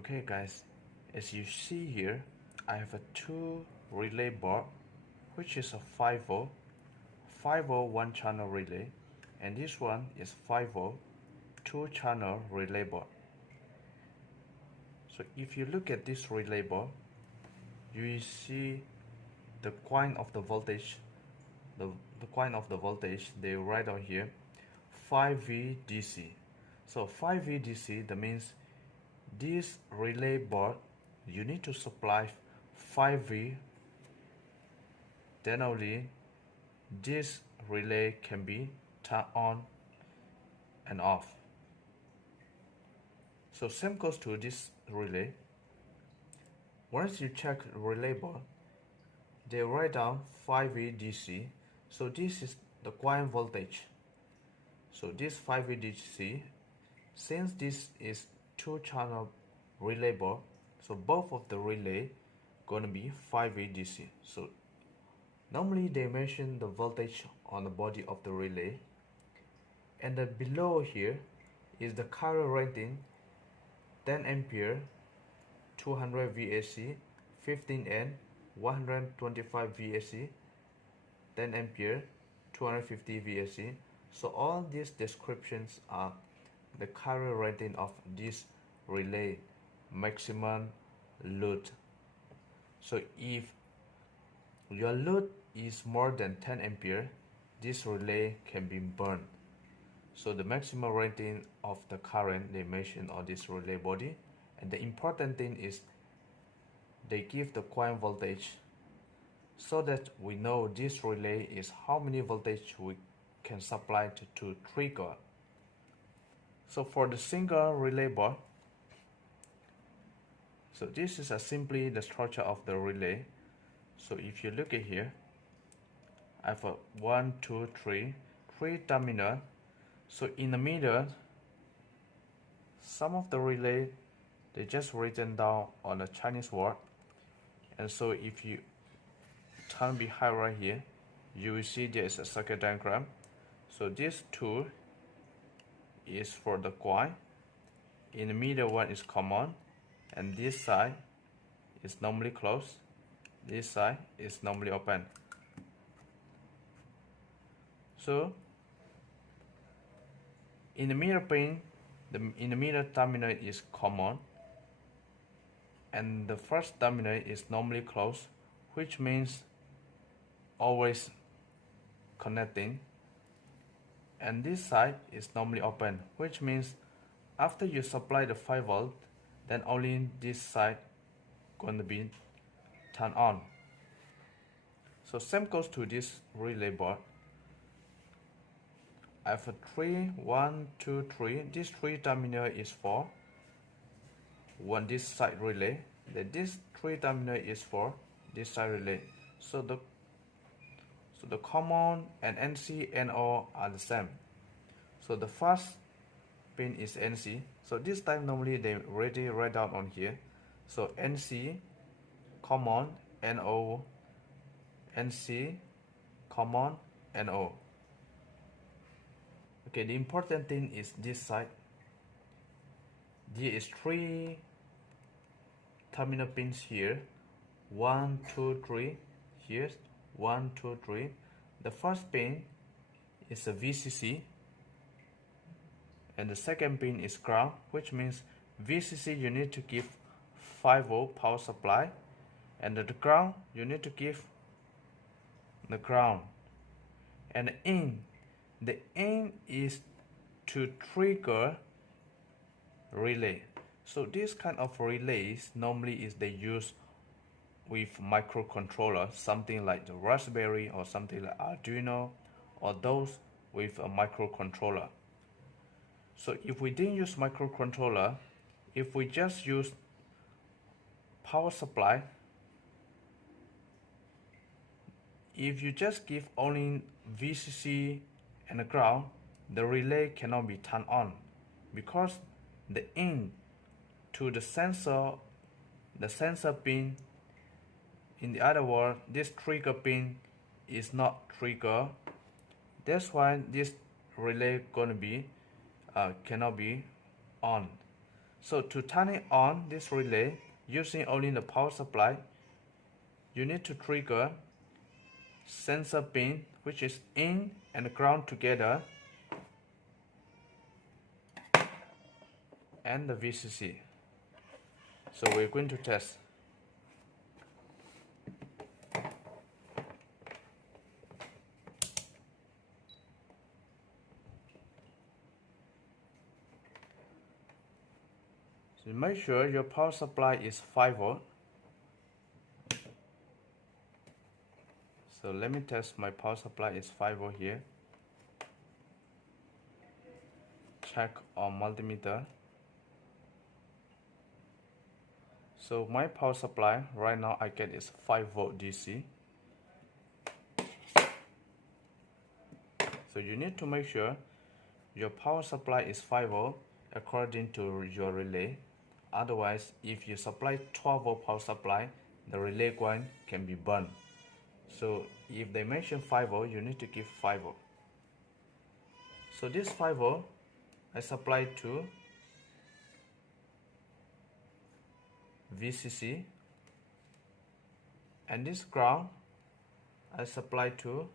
Okay guys, as you see here, I have a two relay board, which is a 5 volt, 5 volt one channel relay, and this one is 5 volt two channel relay board. So if you look at this relay board, you will see the coin of the voltage, the coin of the voltage they write on here 5V DC. So 5V DC, that means this relay board you need to supply 5V, then only this relay can be turned on and off. So same goes to this relay. Once you check relay board, they write down 5V DC. So this is the coin voltage. So this 5V DC, since this is two channel relay board, so both of the relay gonna be 5V DC. So normally they mention the voltage on the body of the relay, and then below here is the current rating 10 ampere, 200 VAC, 15N, 125 VAC, 10 ampere, 250 VAC. So all these descriptions are the current rating of this relay maximum load. So if your load is more than 10 ampere, this relay can be burned. So the maximum rating of the current they mention on this relay body, and the important thing is they give the coin voltage so that we know this relay is how many voltage we can supply to trigger. So for the single relay board, so this is simply the structure of the relay. So if you look at here, I have a 1, 2, 3 terminal. So in the middle, some of the relay they just written down on the Chinese word, and so if you turn behind right here, you will see there is a circuit diagram. So this two is for the coin, in the middle one is common, and this side is normally closed, this side is normally open. So in the middle pin, in the middle terminal is common, and the first terminal is normally closed, which means always connecting, and this side is normally open, which means after you supply the 5 volt, then only this side going to be turned on. So same goes to this relay board. I have a 3, 1, 2, 3. This 3 terminal is for this side relay. Then this 3 terminal is for this side relay. So the common and NC, NO are the same. So the first pin is NC. So this time normally they already write down on here. So NC, common, NO, NC, common, NO. Okay, the important thing is this side. There is 3 terminal pins here. 1, 2, 3. Here's 1, 2, 3. The first pin is a VCC, and the second pin is ground, which means VCC you need to give 5 volt power supply, and the ground you need to give the ground. And the aim is to trigger relay. So this kind of relays normally is they use with microcontroller, something like the Raspberry or something like Arduino, or those with a microcontroller. So if we didn't use microcontroller, if we just use power supply, if you just give only VCC and the ground, the relay cannot be turned on, because the in to the sensor pin, in the other word, this trigger pin is not trigger. That's why this relay gonna be cannot be on. So to turn it on, this relay, using only the power supply, you need to trigger sensor pin, which is in and ground together, and the VCC. So we're going to test. So make sure your power supply is 5 volt. So let me test my power supply is 5 volt here. Check on multimeter. So my power supply right now I get is 5 volt DC. So you need to make sure your power supply is 5 volt according to your relay. Otherwise, if you supply 12 volt power supply, the relay coil can be burned. So if they mention 5 volt, you need to give 5 volt. So this 5 volt I supply to VCC, and this ground I supply to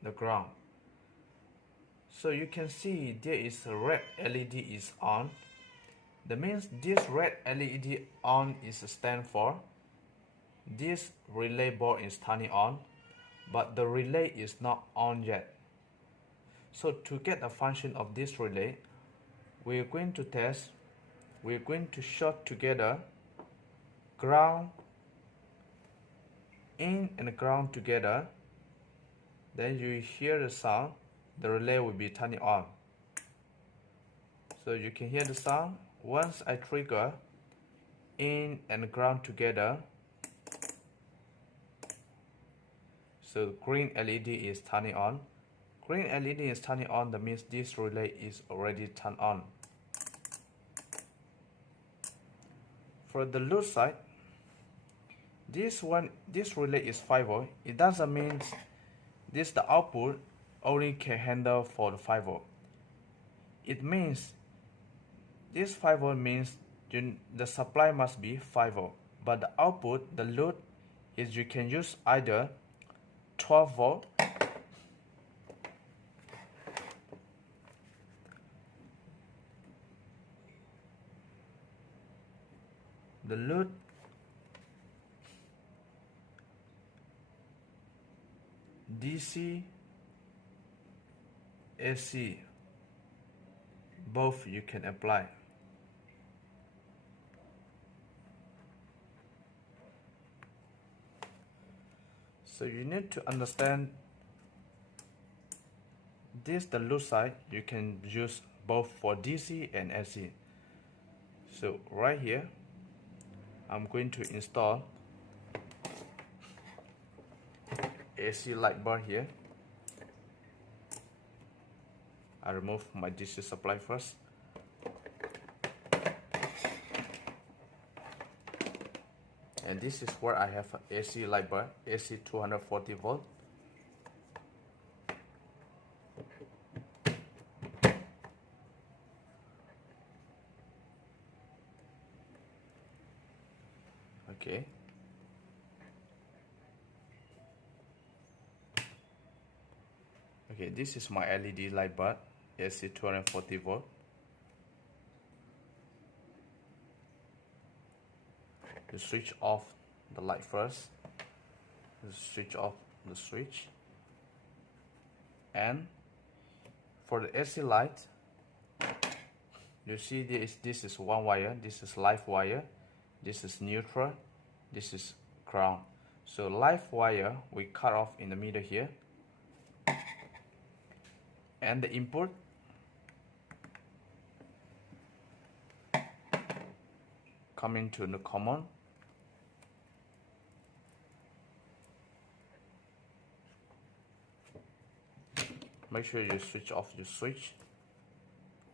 the ground. So you can see there is a red LED is on. That means this red LED on is stand for this relay board is turning on, but the relay is not on yet. So to get the function of this relay, we're going to test. We're going to short together ground, in and ground together. Then you hear the sound, the relay will be turning on. So you can hear the sound. Once I trigger in and ground together, so green LED is turning on. Green LED is turning on, that means this relay is already turned on. For the load side, this relay is 5 volt. It doesn't mean this the output only can handle for the 5 volt. It means this 5 volt means the supply must be 5 volt, but the output, the load, is you can use either 12 volt the load DC, AC, both you can apply. So you need to understand this, the load side, you can use both for DC and AC. So right here, I'm going to install AC light bar here. I remove my DC supply first. And this is where I have AC light bar, AC 240 volt. Okay. Okay, this is my LED light bar, AC 240 volt. To switch off the light first, switch off the switch, and for the AC light, you see this is one wire, this is live wire, this is neutral, this is ground. So live wire we cut off in the middle here, and the input coming to the common. Make sure you switch off your switch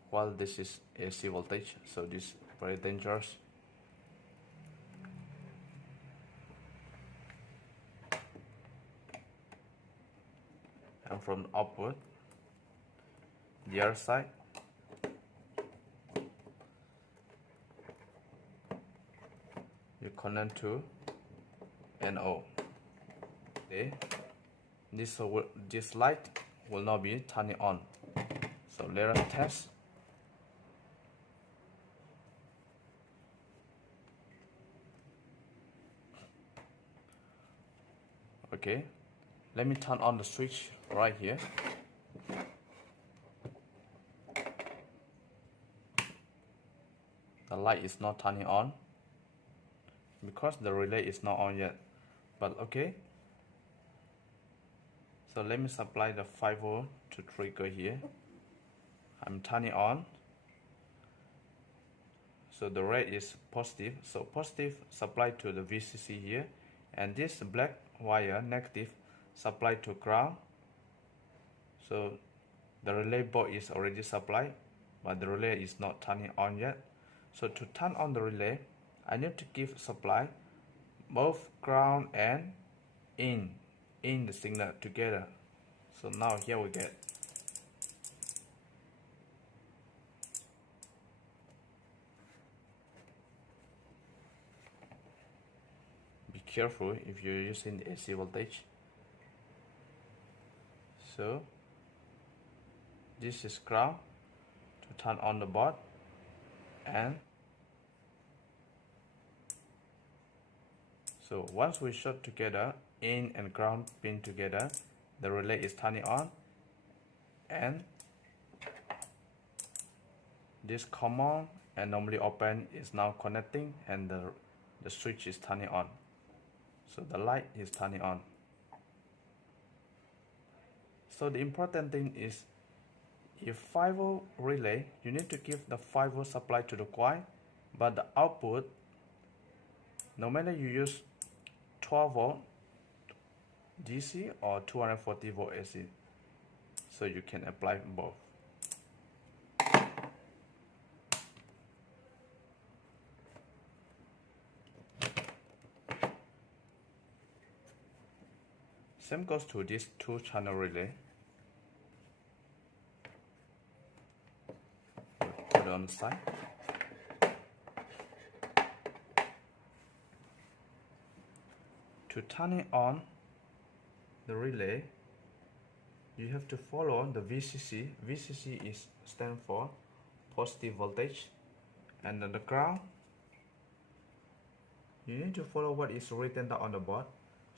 while this is AC voltage, so this is very dangerous. And from the output, the other side, me connect to NO. Okay, this light will not be turning on. So let us test. Okay, let me turn on the switch right here. The light is not turning on because the relay is not on yet, but okay. So let me supply the 5 volt to trigger here. I'm turning on. So the red is positive, so positive supplied to the VCC here, and this black wire negative supplied to ground. So the relay board is already supplied, but the relay is not turning on yet. So to turn on the relay, I need to give supply both ground and in the signal together. So now here we get. Be careful if you're using the AC voltage. So this is ground to turn on the board, and so once we short together, in and ground pin together, the relay is turning on, and this common and normally open is now connecting, and the switch is turning on. So the light is turning on. So the important thing is, if 5 volt relay, you need to give the 5 volt supply to the coil, but the output, no matter you use 12 volt DC or 240 volt AC, so you can apply both. Same goes to this 2-channel relay. Put it on the side. To turn it on, the relay, you have to follow the VCC. VCC is stand for positive voltage, and then the ground, you need to follow what is written down on the board.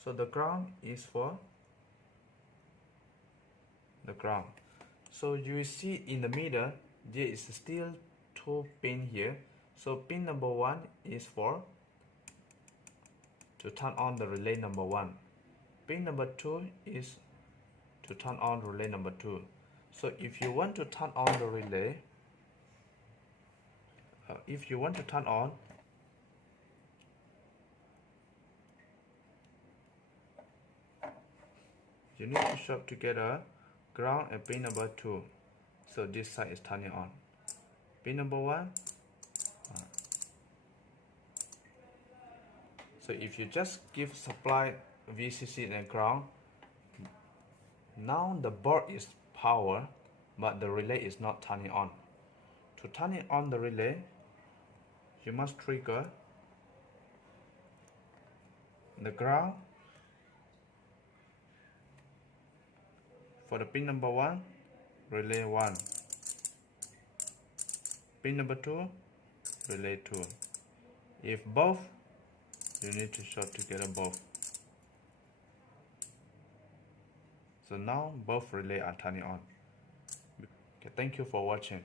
So the ground is for the ground. So you will see in the middle there is still 2 pin here. So pin number 1 is for to turn on the relay number 1. Pin number 2 is to turn on relay number 2. So if you want to turn on the relay, if you want to turn on, you need to short together ground and pin number 2. So this side is turning on. Pin number 1. So if you just give supply VCC and ground, now the board is power, but the relay is not turning on. To turn it on the relay, you must trigger the ground for the pin number 1, relay 1. Pin number 2, relay 2. If both, you need to short together both. So now both relay are turning on. Okay, thank you for watching.